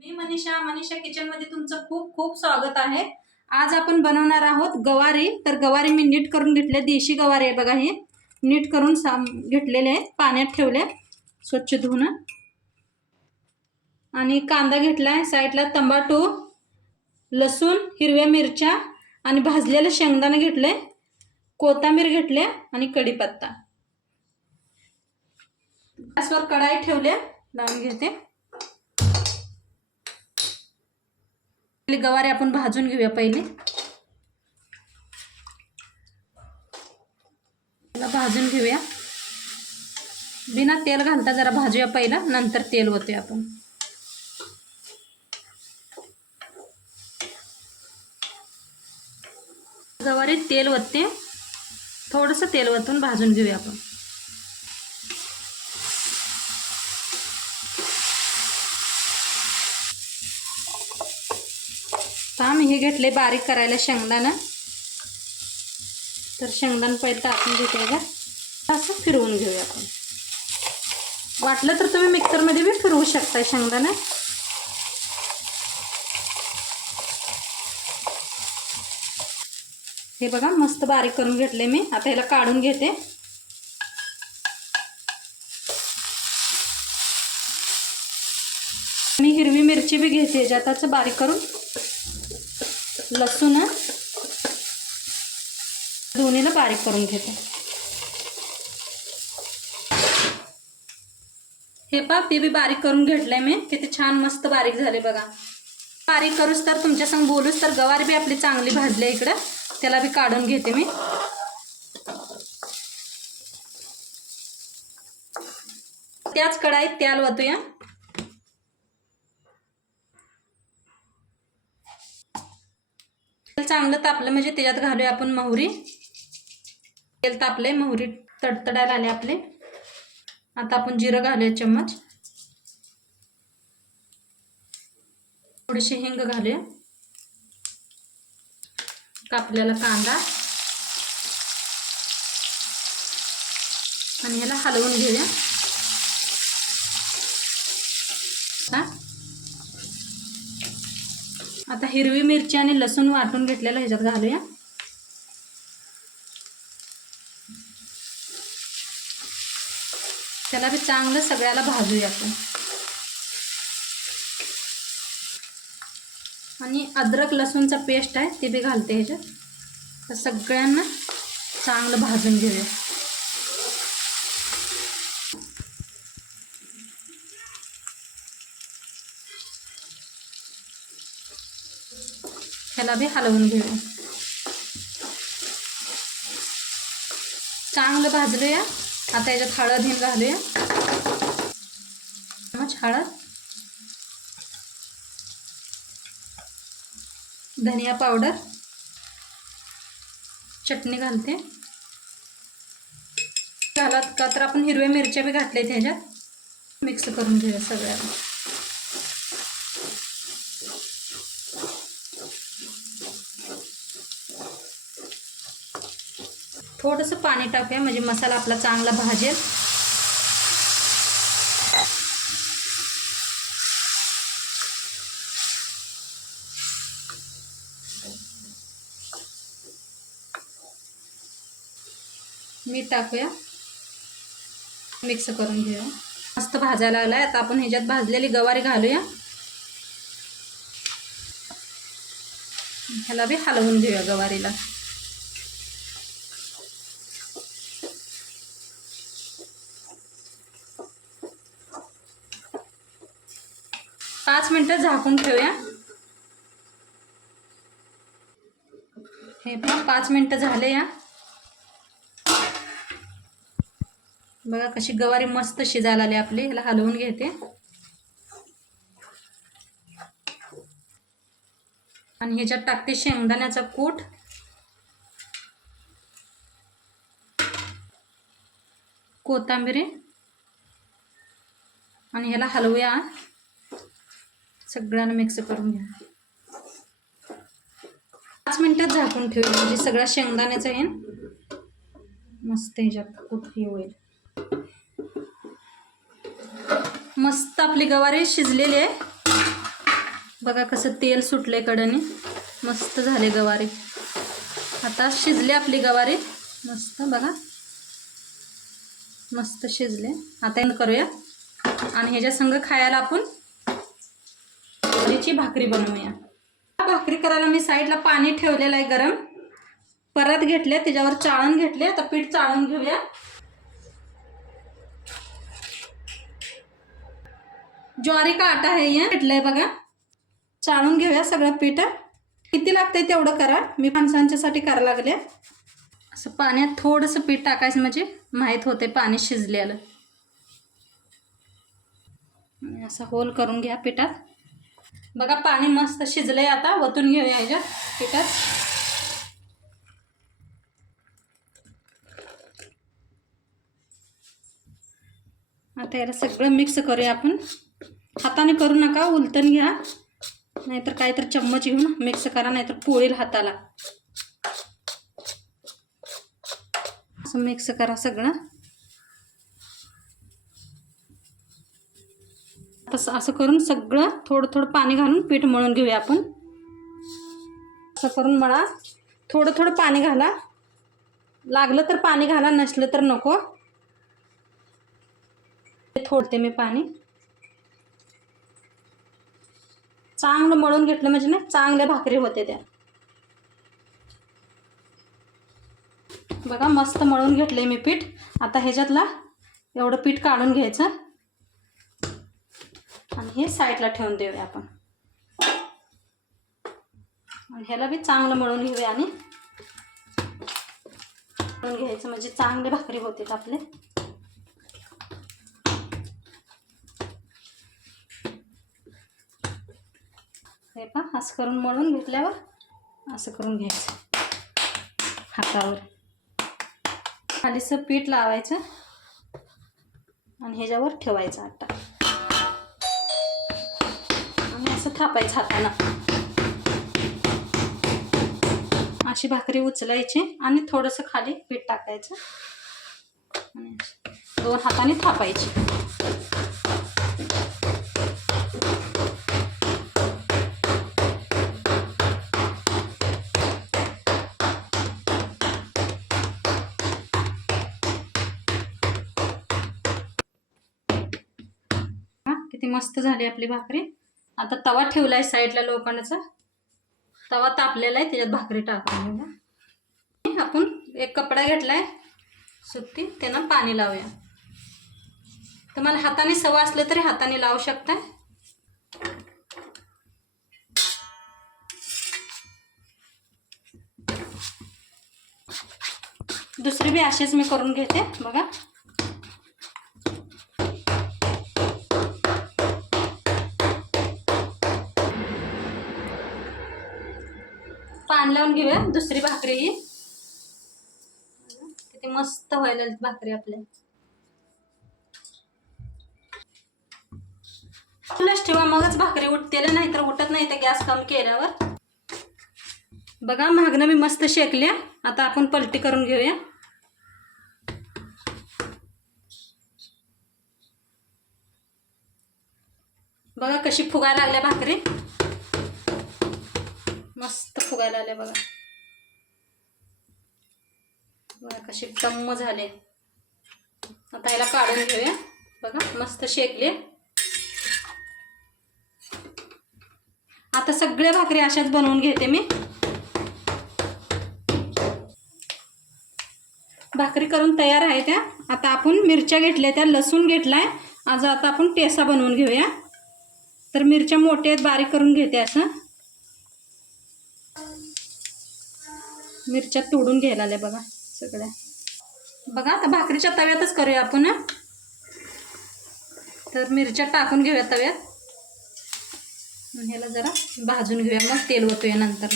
मी मनीषा किचनमध्ये तुमचं खूप खूप स्वागत आहे। आज आपण बनवणार आहोत गवारी। तर गवारी मी नीट करून घेतले, देशी गवारी आहे बघा, हे नीट करून घेतलेले आहे, पाण्यात ठेवले स्वच्छ धुवून। आणि कांदा घेतलाय साईडला, टमाटो, लसूण, हिरव्या मिरच्या आणि भाजलेले शेंगदाणे घेतले, कोथिंबीर घेतले आणि कढीपत्ता। गॅसवर कढाई ठेवले, लावून घेते। गवारी आपण भाजून घेऊया पहिले, भाजून घेऊया बिना तेल घालता, जरा भाजूया पहिला, नंतर तेल ओतूया आपण। गवारीत तेल ओतते, थोडंसं तेल ओतून भाजून घेऊया आपण। मी हे घेतले बारीक करायला शेंगदाणा, तर शेंगदाणा पहिले टाकून घेते का, असं फिरवून घेऊया आपण। वाटलं तर तुम्ही मिक्सरमध्ये भी फिरवू शकता शेंगदाणा। हे बघा मस्त बारीक करून घेतले मी, आता ह्याला काढून घेते। आणि हिरवी मिरची भी घेते ज्याताच बारीक करून, लसूण दोन्हीला बारीक करून घेते। हे पा ते भी बारीक करून घेतलंय मी, किती छान मस्त बारीक झाले बघा। बारीक करूस तर तुमच्या संग बोलूस तर गवारी भी आपली चांगली भाजली इकडे, त्याला भी काढून घेते मी। त्याच कढाईत तेल ओतूया। चांगलं तापलं म्हणजे त्याच्यात घालूया आपण मोहरी। तेल तापले, मोहरी तडतडायला आले आपले। आता आपण जिरं घालूया चम्मच, थोडीशी हिंग घालूया, कापलेला कांदा आणि ह्याला हलवून घेऊया। आता हिरवी मिरची आणि लसूण वाटून घेतलेलं ह्याच्यात घालूया। त्याला भी चांगलं सगळ्याला भाजूया आपण। आणि अद्रक लसूणचा पेस्ट आहे ते भी घालते ह्याच्यात, तर सगळ्यांना चांगलं भाजून घेऊया। ह्याला भी हलवून घेऊया, चांगलं भाजलूया। आता याच्यात हळद ही घालूया, हळद, धनिया पावडर, चटणी घालते। घालत का तर आपण हिरव्या मिरच्या भी घातल्या ह्याच्यात, मिक्स करून घेऊया सगळ्याला। थोडंसं पाणी टाकूया म्हणजे मसाला आपला चांगला भाजेल। मीठ टाकूया, मिक्स करून घेऊया। मस्त भाजायला लागलाय, आता आपण ह्याच्यात भाजलेली गवारी घालूया, ह्याला भी हलवून घेऊया गवारीला। पाच मिनिटं झाकून ठेवूया। हे पण 5 मिनिटं झाले या, बघा कशी गवारी मस्त शिजायला आली आपली। ह्याला हलवून घेते आणि ह्याच्यात टाकते शेंगदाण्याचा कूट, कोथिंबीर आणि ह्याला हलवूया, सगळ्यांना मिक्स करून घ्या। 5 मिनिटात झाकून ठेवूया म्हणजे सगळा शेंगदाण्याचा हे मस्त ह्याच्यात कूट हे होईल। मस्त आपली गवारी शिजलेली आहे। बघा कसं तेल सुटले कडेने, मस्त झाले गवारी. आता शिजले आपली गवारी मस्त, बघा मस्त शिजले. आता हे करूया आणि ह्याच्या संग खायला आपण ज्वारीची भाकरी बनवूया. भाकरी करायला मी साईडला पाणी ठेवलेलं आहे गरम. परत घेतले, त्याच्यावर चाळण घेतले. आता पीठ चाळून घेऊया. ज्वारी का आटा आहे हे घेतलंय बघा. चाळून घेऊया सगळं पीठ. किती लागतंय तेवढं करा. मी माणसांच्यासाठी करायला लागले. असं पाण्यात थोडंसं पीठ टाकायचं म्हणजे माहीत होते पाणी शिजलेलं. असं होल करून घ्या पिठात. बघा पाणी मस्त शिजलंय. आता वतून घेऊया ह्याच्यात पिठात. आता याला सगळं मिक्स करूया आपण. हाताने करू नका, उलटून घ्या, नाहीतर काहीतरी चम्मच घेऊन मिक्स करा, नाहीतर पोळील हाताला. असं मिक्स करा सगळं. तसं असं करून सगळं थोडं थोडं पाणी घालून पीठ मळून घेऊया आपण. असं करून मळा. थोडं थोडं पाणी घाला. लागलं तर पाणी घाला, नसलं तर नको. थोडते मी पाणी. चांगलं मळून घेतलं म्हणजे ना चांगल्या भाकरी होते त्या. बघा मस्त मळून घेतलंय मी पीठ. आता ह्याच्यातला एवढं पीठ काढून घ्यायचं आणि हे साईडला ठेवून देऊया आपण. आणि ह्याला बी चांगलं मळून घेऊया आणि मळून घ्यायचं म्हणजे चांगले भाकरी होते आपले. हे पहा असं करून मळून घेतल्यावर असं करून घ्यायचं हातावर. खालीचं पीठ लावायचं आणि ह्याच्यावर ठेवायचं आटा आणि असं थापायचं हातानं. अशी भाकरी उचलायची आणि थोडंसं खाली पीठ टाकायचं आणि दोन हाताने थापायची. किती मस्त झाली आपली भाकरी. आता तवा ठेवलाय साईडला लोखंडाचा. तवा तापलेला आहे, त्याच्यात भाकरी टाकून घेऊया. आपण एक कपडा घेतलाय सुती, त्यानं पाणी लावूया. तुम्हाला हाताने सवय असलं तरी हाताने लावू शकता. दुसरी बी अशीच मी करून घेते बघा. पान लावून घेऊया दुसरी भाकरी. ही किती मस्त व्हायला भाकरी आपल्या. फुलच ठेवा मगच भाकरी उठतेला, नाही तर उठत नाही. तर गॅस कमी केल्यावर. बघा मागणं मी मस्त शेकल्या. आता आपण पलटी करून घेऊया. बघा कशी फुगायला लागल्या भाकरी. मस्त फुगायला लागले बघा. बघा कशी टम्म झाले. आता याला काढून घेऊया. बघा मस्त शेकले. आता सगळ्या भाकरी अशाच बनवून घेते मी. भाकरी करून तयार आहे त्या. आता आपण मिरच्या घेतल्या, त्या लसूण घेतलाय. आज आता आपण ठेचा बनवून घेऊया. तर मिरच्या मोठ्या बारीक करून घेते. असं मिरच्या तोडून घ्यायला आल्या बघा सगळ्या. बघा आता भाकरीच्या तव्यातच करूया आपण. तर मिरच्या टाकून घेऊया तव्यात. ह्याला जरा भाजून घेऊया, मग तेल ओतूया नंतर.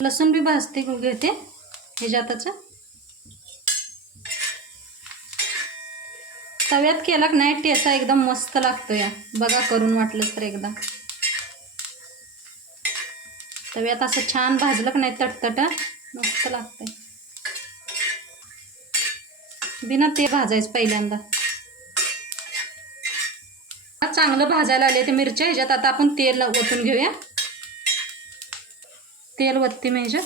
लसूण बी भाजते घेते ह्याच्यातच. तव्यात केला की नाही ठेचा एकदम मस्त लागतो या. बघा करून वाटलंच तर एकदा. तव्यात असं छान भाजलं की नाही तटतट मस्त लागतंय. बिना ते भाजायचं पहिल्यांदा. चांगलं भाजायला आले ते मिरच्या. ह्याच्यात आता आपण तेल ओतून घेऊया. तेल ओतते मी ह्याच्यात.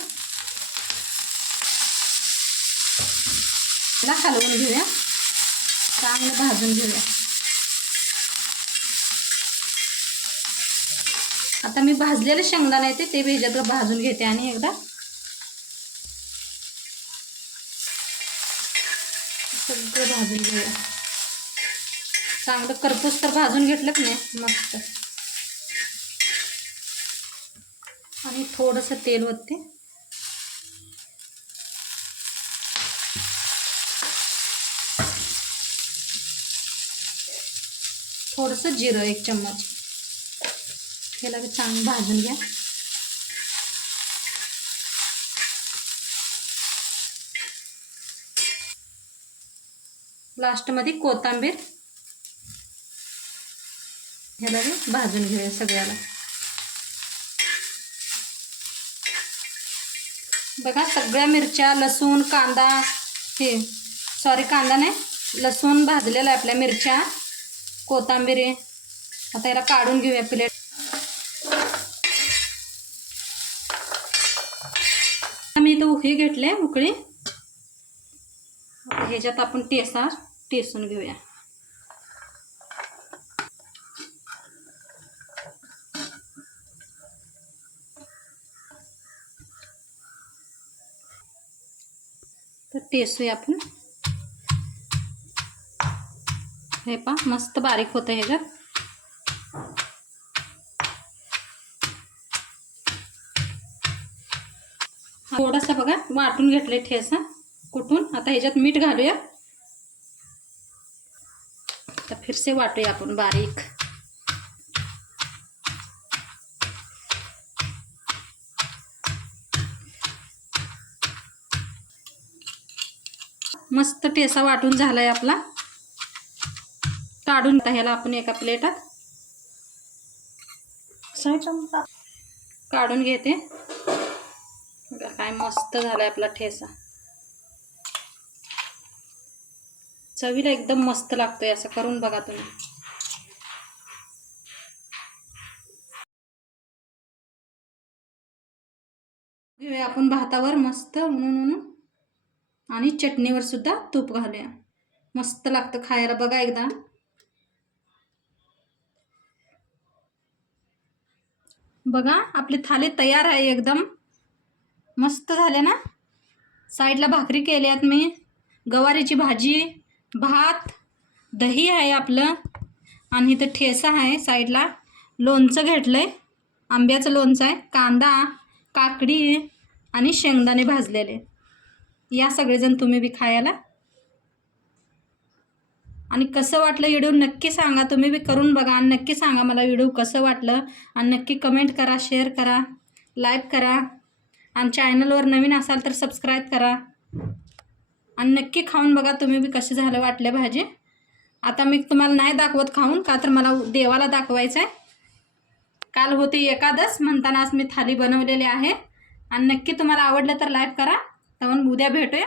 त्याला हलवून घेऊया, चांगलं भाजून घेऊया. आता मी भाजलेले शेंगदाणे येते ते ह्याच्यात भाजून घेते आणि एकदा सगळं भाजून घेऊया. चांगलं करपूस तर भाजून घेतलं की नाही मस्त. आणि थोडंसं तेल ओतते. थोडंसं जिरं 1 चम्मच. ह्याला बी चांगलं भाजून घ्या. लास्टमध्ये कोथिंबीर. ह्याला बी भाजून घेऊया सगळ्याला. बघा सगळ्या मिरच्या, लसूण, कांदा, हे सॉरी कांदा नाही, लसूण भाजलेला आहे, आपल्या मिरच्या, कोथिंबीर. आता याला काढून घेऊया प्लेट. मी तो हे घेतले उकळी. ह्याच्यात आपण टेसून घेऊया. तर टेसूया आपण. हे पा मस्त बारीक होतं ह्याच्यात. थोडासा बघा वाटून घेतले ठेसा कुठून. आता ह्याच्यात मीठ घालूया. तर फिरसे वाटूया आपण बारीक. मस्त ठेसा वाटून झालाय आपला. काढून ह्याला आपण एका प्लेटात काढून घेते. बघा काय मस्त झालाय आपला ठेसा. चवीला एकदम मस्त लागतोय. असं करून बघा तुम्ही. घेऊया आपण भातावर मस्त म्हणून आणि चटणीवर सुद्धा तूप घालूया. मस्त लागतं खायला. बघा एकदा. बघा आपली थाली तयार आहे. एकदम मस्त झाले ना. साईडला भाकरी केल्यात मी, गवारीची भाजी, भात, दही आहे आपलं, आणि इथं ठेसा आहे साईडला. लोणचं घेतलंय, आंब्याचं लोणचं आहे, कांदा, काकडी आणि शेंगदाणे भाजलेले. या सगळेजण तुम्ही बी खायला. आणि कसं वाटलं व्हिडिओ नक्की सांगा. तुम्ही बी करून बघा आणि नक्की सांगा मला व्हिडिओ कसं वाटलं. आणि नक्की कमेंट करा, शेअर करा, लाईक करा. आणि चॅनलवर नवीन असाल तर सबस्क्राईब करा. आणि नक्की खाऊन बघा तुम्ही बी कसे झालं वाटले भाजी. आता मी तुम्हाला नाही दाखवत खाऊन, का तर मला देवाला दाखवायचं आहे. काल होते एकादश म्हणताना आज मी थाली बनवलेली आहे. आणि नक्की तुम्हाला आवडलं तर लाईक करा. तर उद्या भेटूया.